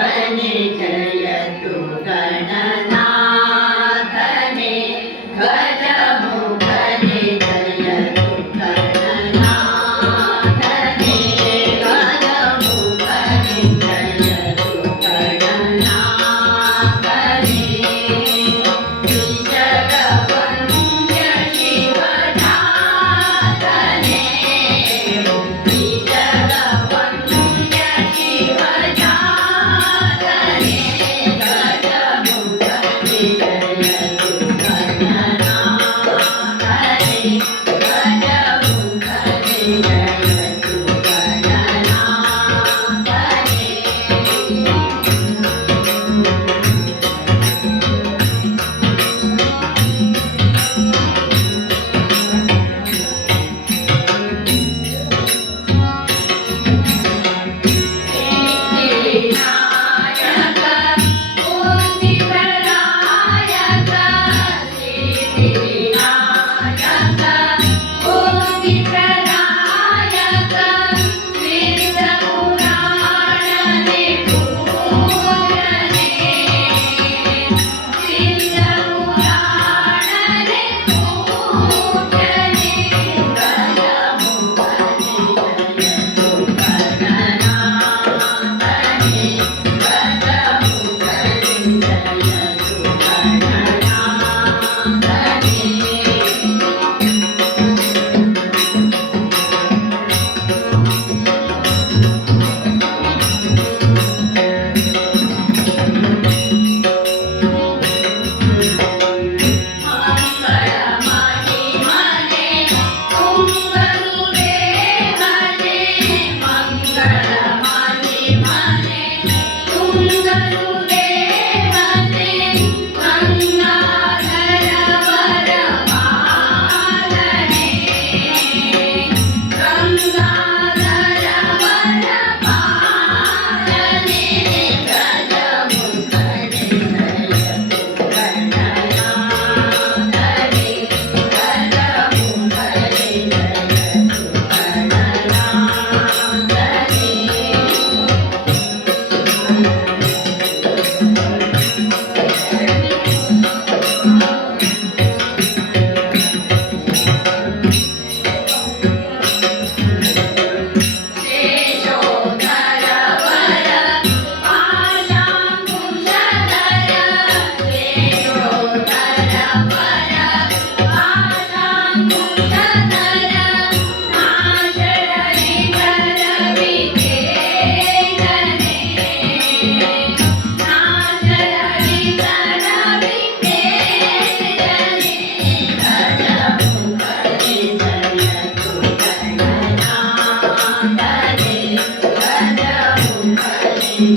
Bani Jayatu Ganati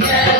Yeah.